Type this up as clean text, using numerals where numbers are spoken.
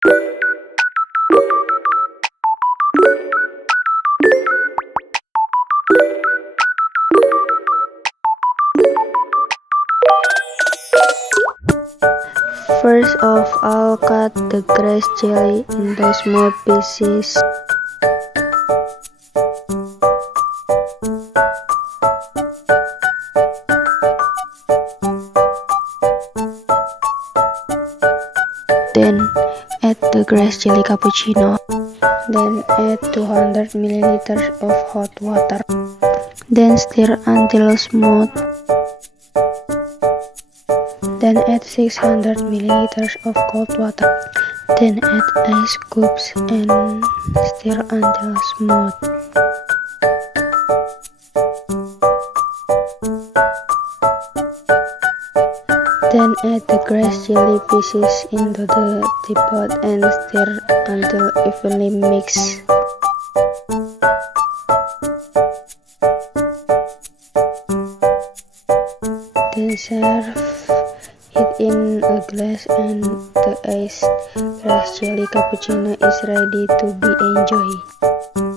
First of all, cut the grass jelly into small pieces. Then add the grass jelly cappuccino. Then add 200 ml of hot water. Then stir until smooth. Then add 600 ml of cold water. Then add ice cubes and stir until smooth. Then add the grass jelly pieces into the teapot and stir until evenly mixed. Then serve it in a glass and the iced grass jelly cappuccino is ready to be enjoyed.